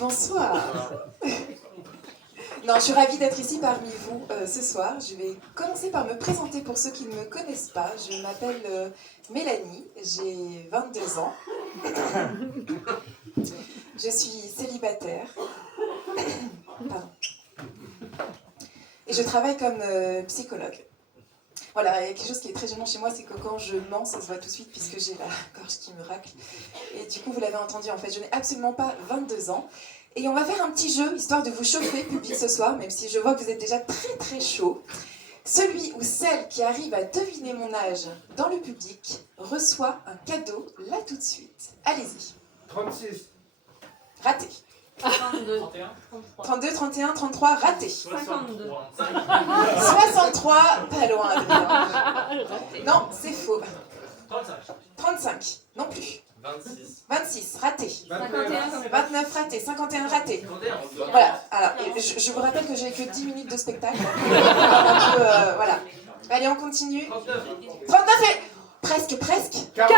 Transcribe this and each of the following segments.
Bonsoir. Non, je suis ravie d'être ici parmi vous ce soir. Je vais commencer par me présenter pour ceux qui ne me connaissent pas. Je m'appelle Mélanie, j'ai 22 ans. Je suis célibataire. Pardon. Et je travaille comme psychologue. Voilà, il y a quelque chose qui est très gênant chez moi, c'est que quand je mens, ça se voit tout de suite puisque j'ai la gorge qui me racle. Et du coup, vous l'avez entendu, en fait, je n'ai absolument pas 22 ans. Et on va faire un petit jeu, histoire de vous chauffer, public, ce soir, même si je vois que vous êtes déjà très très chaud. Celui ou celle qui arrive à deviner mon âge dans le public reçoit un cadeau là tout de suite. Allez-y. 36. Raté. 32. 32, 31, 33, raté. 52. 63, pas loin, Adrien. Non, c'est faux. 35. 35, non plus. 26. 26, raté. 51. 29, raté. 51, raté. 31. Voilà, alors, je vous rappelle que j'ai que 10 minutes de spectacle. Un peu, voilà. Allez, on continue. 39. 39 et... Presque. 40.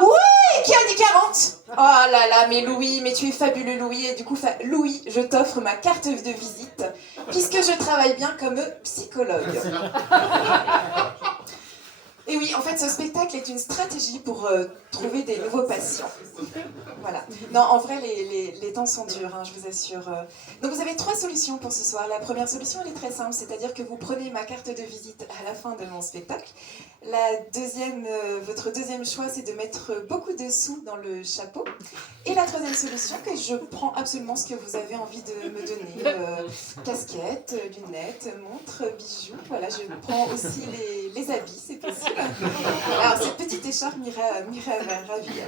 Oui, qui a dit 40? Oh là là, mais Louis, mais tu es fabuleux Louis. Et du coup, Louis, je t'offre ma carte de visite, puisque je travaille bien comme psychologue. Et oui, en fait, ce spectacle est une stratégie pour trouver des nouveaux patients. Voilà. Non, en vrai, les temps sont durs, hein, je vous assure. Donc, vous avez 3 solutions pour ce soir. La première solution, elle est très simple, c'est-à-dire que vous prenez ma carte de visite à la fin de mon spectacle. Votre deuxième choix, c'est de mettre beaucoup de sous dans le chapeau. Et la troisième solution, que je prends absolument ce que vous avez envie de me donner. Casquette, lunettes, montre, bijoux. Voilà, je prends aussi les habits, c'est possible. Alors, cette petite écharpe m'irait ravie.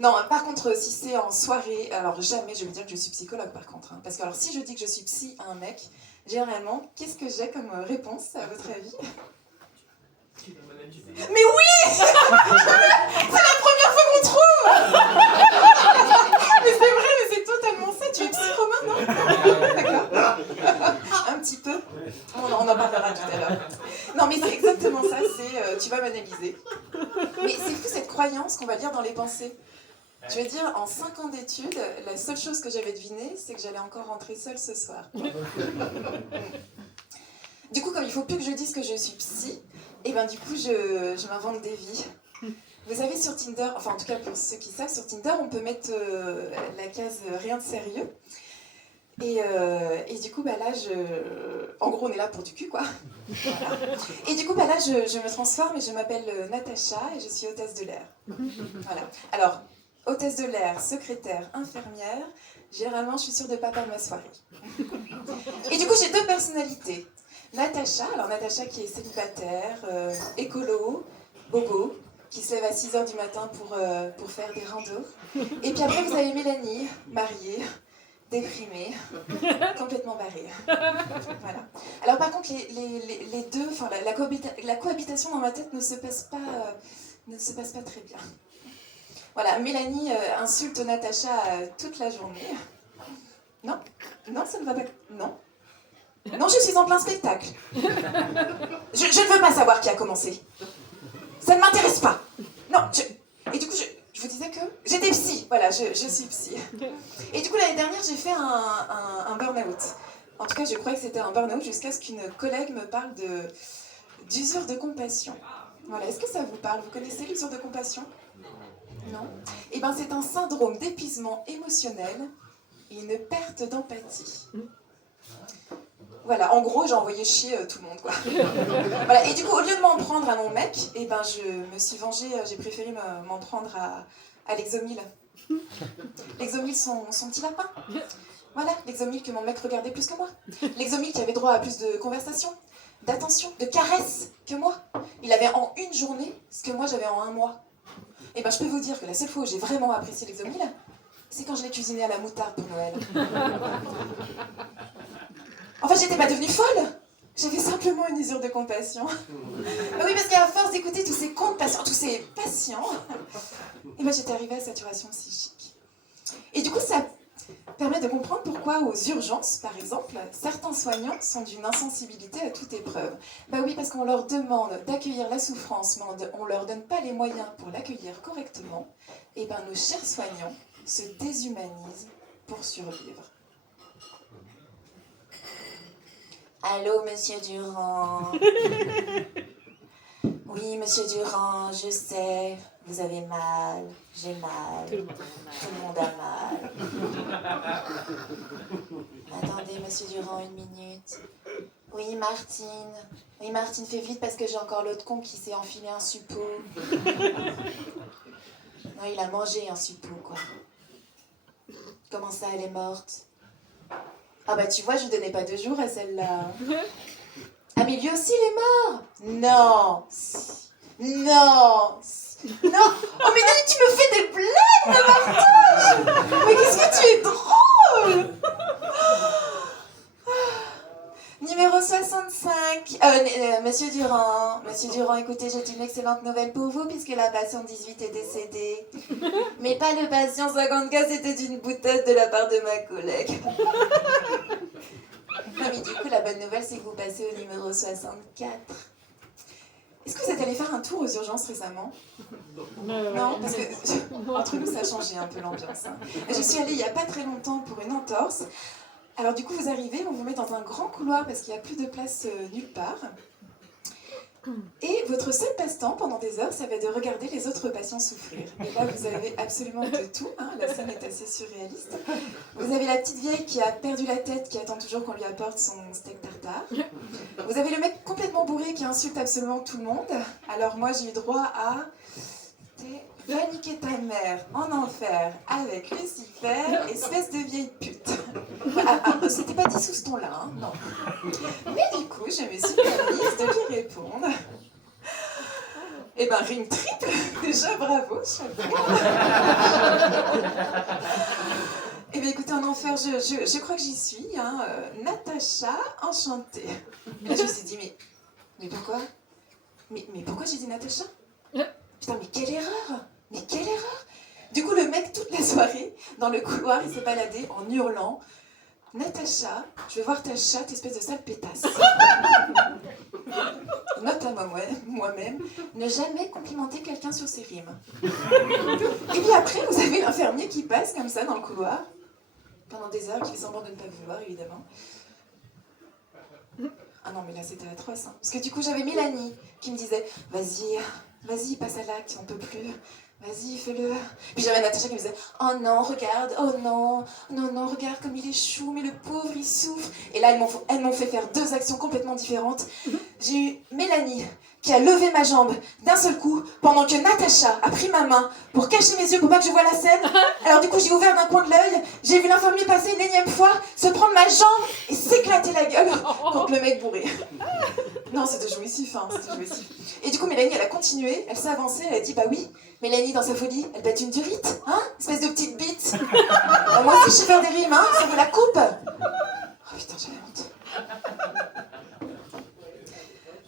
Non, par contre, si c'est en soirée, alors jamais je vais dire que je suis psychologue par contre. Hein, parce que alors, si je dis que je suis psy à un mec, généralement, qu'est-ce que j'ai comme réponse à votre avis? Mais oui! C'est la première fois qu'on trouve! Mais c'est vrai, mais c'est totalement ça. Tu es psy, Romain, non? D'accord. Un petit peu. On en parlera tout à l'heure. Non, mais c'est exactement ça, c'est tu vas m'analyser. Mais c'est fou cette croyance qu'on va lire dans les pensées. Je veux dire, en 5 ans d'études, la seule chose que j'avais devinée, c'est que j'allais encore rentrer seule ce soir. Du coup, comme il ne faut plus que je dise que je suis psy, et ben du coup, je m'invente des vies. Vous savez, sur Tinder, enfin en tout cas pour ceux qui savent, sur Tinder, on peut mettre la case rien de sérieux. Et du coup, bah là, en gros, on est là pour du cul, quoi. Voilà. Et du coup, bah là, je me transforme et je m'appelle Natacha et je suis hôtesse de l'air. Voilà. Alors, hôtesse de l'air, secrétaire, infirmière, généralement, je suis sûre de ne pas perdre ma soirée. Et du coup, j'ai 2 personnalités. Natacha, alors Natacha qui est célibataire, écolo, bobo, qui se lève à 6h du matin pour faire des randos. Et puis après, vous avez Mélanie, mariée, déprimée, complètement barrée. Voilà. Alors par contre, les deux, enfin la cohabitation dans ma tête ne se passe pas très bien. Voilà, Mélanie insulte Natacha toute la journée. Non, ça ne va pas. Non, je suis en plein spectacle. Je ne veux pas savoir qui a commencé. Ça ne m'intéresse pas. Non, et du coup, je vous disais que j'étais psy. Voilà, je suis psy. Et du coup, l'année dernière, j'ai fait un burn-out. En tout cas, je croyais que c'était un burn-out jusqu'à ce qu'une collègue me parle d'usure de compassion. Voilà, est-ce que ça vous parle? Vous connaissez l'usure de compassion? Non? Eh bien, c'est un syndrome d'épuisement émotionnel et une perte d'empathie. Voilà, en gros, j'ai envoyé chier tout le monde, quoi. Voilà, et du coup, au lieu de m'en prendre à mon mec, eh ben, je me suis vengée, j'ai préféré m'en prendre à l'exomile. L'exomile, son petit lapin. Voilà, l'exomile que mon mec regardait plus que moi. L'exomile qui avait droit à plus de conversation, d'attention, de caresses que moi. Il avait en une journée ce que moi j'avais en un mois. Et ben, je peux vous dire que la seule fois où j'ai vraiment apprécié l'exomile, c'est quand je l'ai cuisiné à la moutarde pour Noël. En fait, j'étais pas devenue folle. J'avais simplement une usure de compassion. Oui, parce qu'à force d'écouter tous ces patients, et ben j'étais arrivée à saturation psychique. Et du coup, ça permet de comprendre pourquoi aux urgences, par exemple, certains soignants sont d'une insensibilité à toute épreuve. Bah oui, parce qu'on leur demande d'accueillir la souffrance, mais on leur donne pas les moyens pour l'accueillir correctement. Et ben nos chers soignants se déshumanisent pour survivre. Allô, monsieur Durand. Oui, monsieur Durand, je sais, vous avez mal, j'ai mal, tout le monde a mal. Attendez, monsieur Durand, une minute. Oui, Martine, fais vite parce que j'ai encore l'autre con qui s'est enfilé un suppôt. Non, il a mangé un suppôt, quoi. Comment ça, elle est morte? Ah bah tu vois, je lui donnais pas 2 jours à celle-là. Ah mais lui aussi, il est mort? Non. Non. Non. Oh mais Nani, tu me fais des blagues, ma Martige. Mais qu'est-ce que tu es drôle. Numéro 65. Monsieur Durand, écoutez, j'ai une excellente nouvelle pour vous puisque la patient 18 est décédée. Mais pas le patient 54, c'était une boutade de la part de ma collègue. Non mais du coup, la bonne nouvelle, c'est que vous passez au numéro 64. Est-ce que vous êtes allé faire un tour aux urgences récemment? Non, parce que entre nous, ça a changé un peu l'ambiance. Hein. Je suis allée il n'y a pas très longtemps pour une entorse. Alors du coup, vous arrivez, on vous met dans un grand couloir parce qu'il n'y a plus de place nulle part. Et votre seul passe-temps pendant des heures, ça va être de regarder les autres patients souffrir. Et là, vous avez absolument de tout. Hein, la scène est assez surréaliste. Vous avez la petite vieille qui a perdu la tête, qui attend toujours qu'on lui apporte son steak tartare. Vous avez le mec complètement bourré qui insulte absolument tout le monde. Alors moi, j'ai eu droit à... Va niquer ta mère en enfer avec Lucifer, espèce de vieille pute. C'était pas dit sous ce ton-là, hein, non. Mais du coup, je me suis permise de lui répondre. Eh ben, rime triple, déjà bravo, chapeau. Eh bien, écoutez, en enfer, je crois que j'y suis, hein. Natacha, enchantée. Et là, je me suis dit, mais pourquoi mais pourquoi j'ai dit Natacha? Putain, mais quelle erreur! Mais quelle erreur! Du coup, le mec, toute la soirée, dans le couloir, il s'est baladé en hurlant « Natacha, je veux voir ta chatte, espèce de sale pétasse. » Note à moi-même, ne jamais complimenter quelqu'un sur ses rimes. Et puis après, vous avez l'infirmier qui passe comme ça dans le couloir, pendant des heures, qui fait semblant de ne pas vous voir, évidemment. Ah non, mais là, c'était atroce. Hein. Parce que du coup, j'avais Mélanie qui me disait « Vas-y, passe à l'acte, on peut plus. Vas-y, fais-le. » Puis j'avais Natacha qui me disait « Oh non, regarde, oh non, regarde comme il est chou, mais le pauvre, il souffre. » Et là, elles m'ont fait faire 2 actions complètement différentes. J'ai eu Mélanie qui a levé ma jambe d'un seul coup pendant que Natacha a pris ma main pour cacher mes yeux pour pas que je voie la scène. Alors du coup, j'ai ouvert d'un coin de l'œil, j'ai vu l'infirmier passer une énième fois, se prendre ma jambe et s'éclater la gueule contre le mec bourré. Non, c'était jouissif, hein, c'était jouissif. Et du coup, Mélanie, elle a continué, elle s'est avancée, elle a dit « Bah oui, Mélanie, dans sa folie, elle pète une durite, hein, espèce de petite bite. Moi aussi, je sais faire des rimes, hein, ça vous la coupe. » Oh putain, j'avais honte.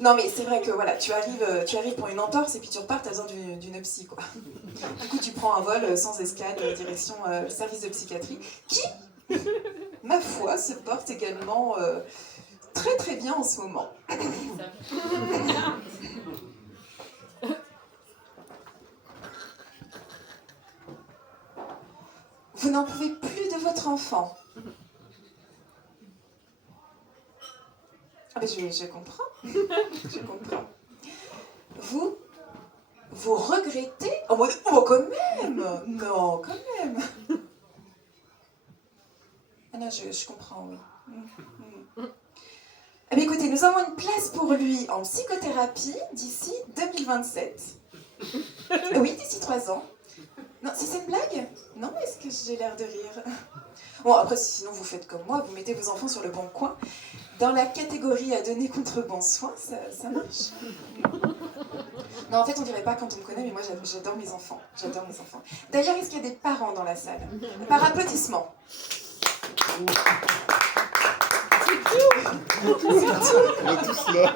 Non, mais c'est vrai que voilà, tu arrives pour une entorse et puis tu repars, t'as besoin d'une psy, quoi. Du coup, tu prends un vol sans escale, direction service de psychiatrie, qui, ma foi, se porte également très très bien en ce moment. Vous n'en pouvez plus de votre enfant. Ah ben je comprends. Je comprends. Vous regrettez? Oh quand même. Non, quand même. Ah non, je comprends, oui. Eh bien, écoutez, nous avons une place pour lui en psychothérapie d'ici 2027. Oui, d'ici 3 ans. Non, c'est une blague? Non, est-ce que j'ai l'air de rire? Bon, après, sinon vous faites comme moi, vous mettez vos enfants sur le bon coin. Dans la catégorie à donner contre bon soin, ça marche. Non, en fait, on dirait pas quand on me connaît, mais moi j'adore mes enfants. J'adore mes enfants. D'ailleurs, est-ce qu'il y a des parents dans la salle? Par applaudissement. On est tous là.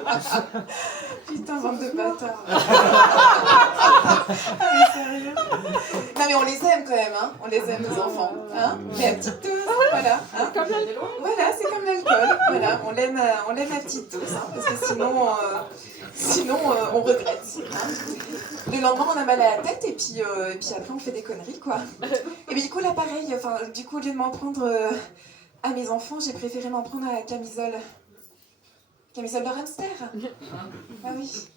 Putain, bande de bâtards. Ah, mais sérieux. Non, mais on les aime quand même, hein. On les aime, nos enfants. Hein, mais à petite dose, voilà. Hein. Comme l'alcool. Voilà, c'est comme l'alcool. Voilà, on l'aime à petite dose, hein, parce que sinon, on regrette. Hein. Le lendemain, on a mal à la tête, et puis après, on fait des conneries, quoi. Et puis, du coup, là, pareil, du coup, au lieu de m'en prendre à mes enfants, j'ai préféré m'en prendre à Camisole. Camisole de hamster. Ah oui.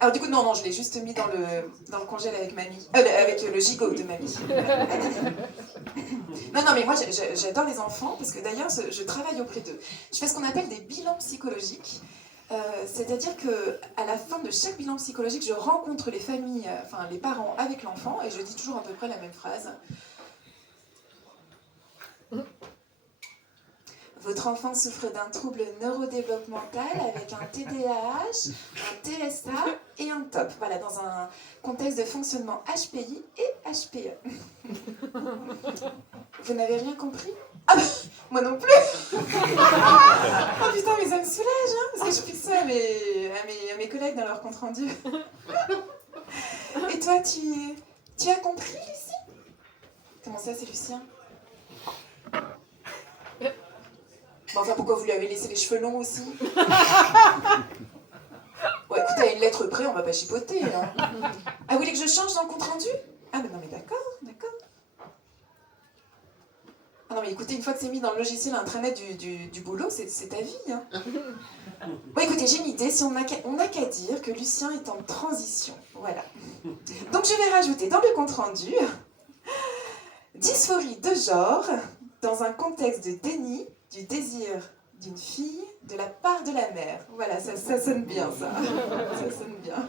Alors du coup, non, je l'ai juste mis dans le congèle avec mamie. Avec le gigot de mamie. Non, mais moi, j'adore les enfants, parce que d'ailleurs, je travaille auprès d'eux. Je fais ce qu'on appelle des bilans psychologiques. C'est-à-dire qu'à la fin de chaque bilan psychologique, je rencontre les familles, les parents avec l'enfant, et je dis toujours à peu près la même phrase. Votre enfant souffre d'un trouble neurodéveloppemental avec un TDAH, un TSA et un TOP. Voilà, dans un contexte de fonctionnement HPI et HPE. Vous n'avez rien compris? Ah bah, moi non plus. Oh putain, mais ça me soulage, hein, parce que je pique ça à mes collègues dans leur compte rendu. Et toi, tu as compris, Lucie? Comment ça, c'est Lucien? Bon, enfin, pourquoi vous lui avez laissé les cheveux longs aussi? Ouais, écoutez, à une lettre près, on va pas chipoter. Hein. Ah, vous voulez que je change dans le compte rendu? Ah, mais non, mais d'accord. Ah non, mais écoutez, une fois que c'est mis dans le logiciel intranet du boulot, c'est ta vie. Hein. Bon, écoutez, j'ai une idée. Si on n'a qu'à dire que Lucien est en transition. Voilà. Donc, je vais rajouter dans le compte rendu dysphorie de genre dans un contexte de déni du désir d'une fille de la part de la mère. Voilà, ça sonne bien, ça. Ça sonne bien.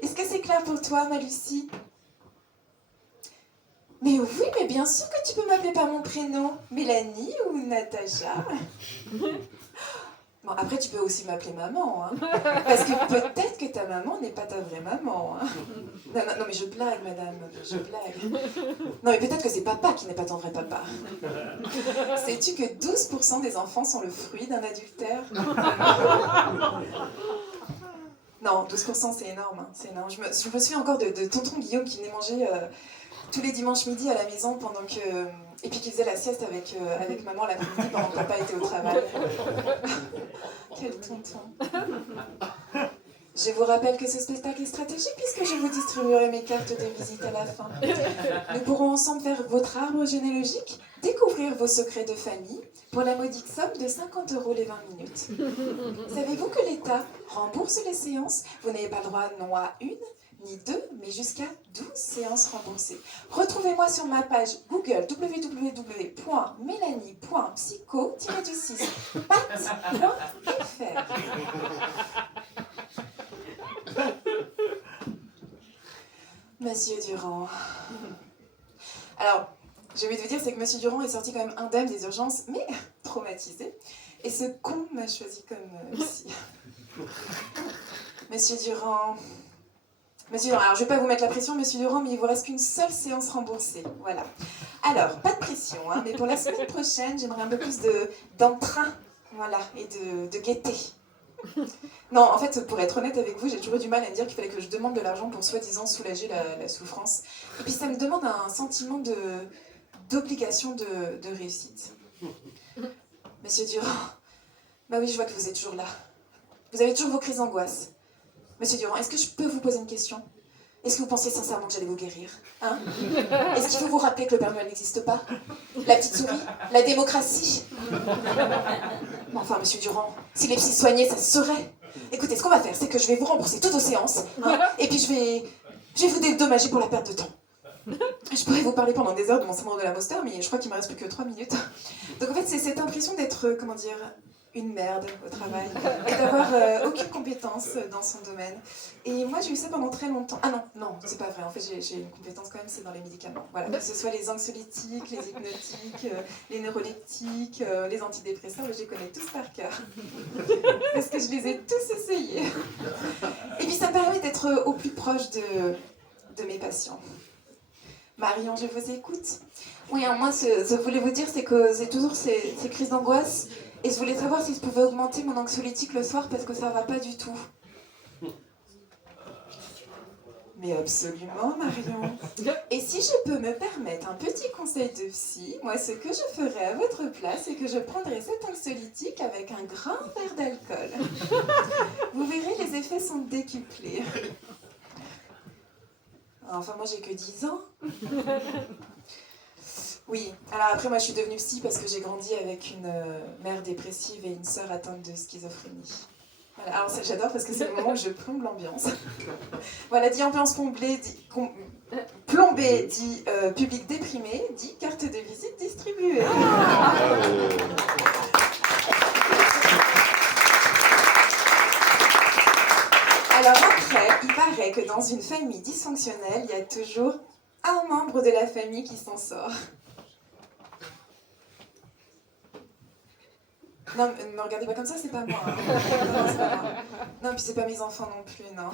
Est-ce que c'est clair pour toi, ma Lucie? Mais oui, mais bien sûr que tu peux m'appeler par mon prénom. Mélanie ou Natacha. Bon, après, tu peux aussi m'appeler maman, hein. Parce que peut-être que ta maman n'est pas ta vraie maman. Hein. Non, mais je blague, madame, je blague. Non, mais peut-être que c'est papa qui n'est pas ton vrai papa. Sais-tu que 12% des enfants sont le fruit d'un adultère? Non, 12% c'est énorme, hein, c'est énorme. Je me souviens encore de tonton Guillaume qui venait manger tous les dimanches midi à la maison et puis qui faisait la sieste avec maman l'après-midi pendant que papa était au travail. Quel tonton. Je vous rappelle que ce spectacle est stratégique puisque je vous distribuerai mes cartes de visite à la fin. Nous pourrons ensemble faire votre arbre généalogique, découvrir vos secrets de famille pour la modique somme de 50 € les 20 minutes. Savez-vous que l'État rembourse les séances? Vous n'avez pas le droit non à une, ni deux, mais jusqu'à 12 séances remboursées. Retrouvez-moi sur ma page Google www.melanie.psycho-pat.fr. Monsieur Durand. Alors, j'ai envie de vous dire, c'est que Monsieur Durand est sorti quand même indemne des urgences, mais traumatisé. Et ce con m'a choisi comme psy. Monsieur Durand, alors je vais pas vous mettre la pression, Monsieur Durand, mais il vous reste qu'une seule séance remboursée. Voilà. Alors, pas de pression, hein, mais pour la semaine prochaine, j'aimerais un peu plus d'entrain, voilà, et de gaieté. Non, en fait, pour être honnête avec vous, j'ai toujours eu du mal à me dire qu'il fallait que je demande de l'argent pour soi-disant soulager la souffrance. Et puis ça me demande un sentiment d'obligation de réussite. Monsieur Durand, bah oui, je vois que vous êtes toujours là. Vous avez toujours vos crises d'angoisse. Monsieur Durand, est-ce que je peux vous poser une question? Est-ce que vous pensez sincèrement que j'allais vous guérir, hein? Est-ce qu'il faut vous rappeler que le Père Noël n'existe pas? La petite souris? La démocratie? Enfin, Monsieur Durand, si les psys soignaient, ça se saurait. Écoutez, ce qu'on va faire, c'est que je vais vous rembourser toutes vos séances, hein, et puis je vais vous dédommager pour la perte de temps. Je pourrais vous parler pendant des heures de mon syndrome de l'imposteur, mais je crois qu'il me reste plus que 3 minutes. Donc en fait, c'est cette impression d'être, comment dire, une merde au travail, et d'avoir aucune compétence dans son domaine. Et moi, j'ai eu ça pendant très longtemps. Ah non, c'est pas vrai. En fait, j'ai une compétence quand même, c'est dans les médicaments. Voilà, que ce soit les anxiolytiques, les hypnotiques, les neuroleptiques, les antidépresseurs, je les connais tous par cœur. Parce que je les ai tous essayés. Et puis, ça me permet d'être au plus proche de mes patients. Marion, je vous écoute. Oui, moi, ce que je voulais vous dire, c'est que j'ai toujours ces crises d'angoisse. Et je voulais savoir si je pouvais augmenter mon anxiolytique le soir parce que ça va pas du tout. Mais absolument, Marion. Et si je peux me permettre un petit conseil de psy, moi, ce que je ferais à votre place, c'est que je prendrais cet anxiolytique avec un grand verre d'alcool. Vous verrez, les effets sont décuplés. Enfin, moi, j'ai que 10 ans. Oui, alors après, moi, je suis devenue psy parce que j'ai grandi avec une mère dépressive et une sœur atteinte de schizophrénie. Voilà, alors ça, j'adore parce que c'est le moment où je plombe l'ambiance. Voilà, dit ambiance plombée, dit public déprimé, dit carte de visite distribuée. Alors après, il paraît que dans une famille dysfonctionnelle, il y a toujours un membre de la famille qui s'en sort. Non, ne me regardez pas comme ça, c'est pas moi. Hein. Non, c'est pas moi. Non, puis c'est pas mes enfants non plus, non.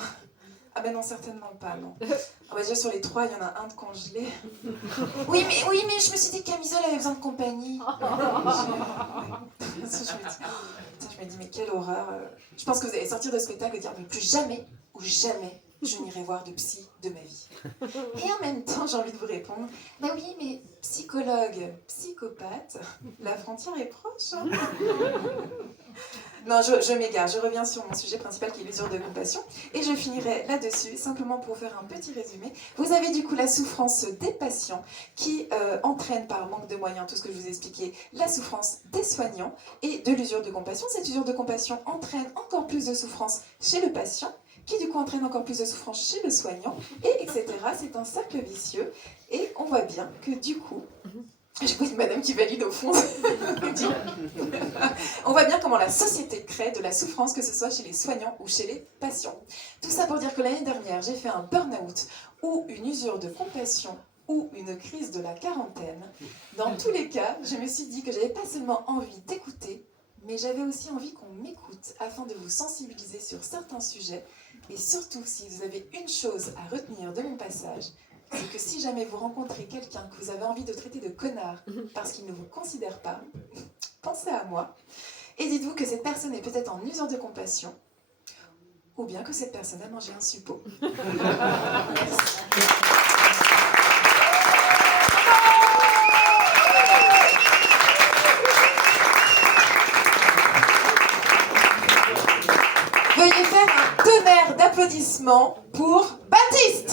Ah ben non, certainement pas, non. Ah bah déjà sur les 3, il y en a un de congelé. Oui, mais je me suis dit que Camisole avait besoin de compagnie. Je me dis, mais quelle horreur. Je pense que vous allez sortir de ce spectacle et dire, mais plus jamais ou jamais je n'irai voir de psy de ma vie. Et en même temps, j'ai envie de vous répondre, bah oui, mais psychologue, psychopathe, la frontière est proche. Hein. Non, je m'égare, je reviens sur mon sujet principal qui est l'usure de compassion, et je finirai là-dessus, simplement pour faire un petit résumé. Vous avez du coup la souffrance des patients qui entraîne par manque de moyens, tout ce que je vous ai expliqué, la souffrance des soignants et de l'usure de compassion. Cette usure de compassion entraîne encore plus de souffrance chez le patient, qui du coup entraîne encore plus de souffrance chez le soignant, et etc. C'est un cercle vicieux, et on voit bien que du coup, je vois une madame qui valide au fond, on voit bien comment la société crée de la souffrance, que ce soit chez les soignants ou chez les patients. Tout ça pour dire que l'année dernière, j'ai fait un burn-out ou une usure de compassion ou une crise de la quarantaine. Dans tous les cas, je me suis dit que j'avais pas seulement envie d'écouter, mais j'avais aussi envie qu'on m'écoute afin de vous sensibiliser sur certains sujets. Et surtout, si vous avez une chose à retenir de mon passage, c'est que si jamais vous rencontrez quelqu'un que vous avez envie de traiter de connard parce qu'il ne vous considère pas, pensez à moi et dites-vous que cette personne est peut-être en usure de compassion ou bien que cette personne a mangé un suppôt. Merci. Veuillez faire un tonnerre d'applaudissements pour Baptiste.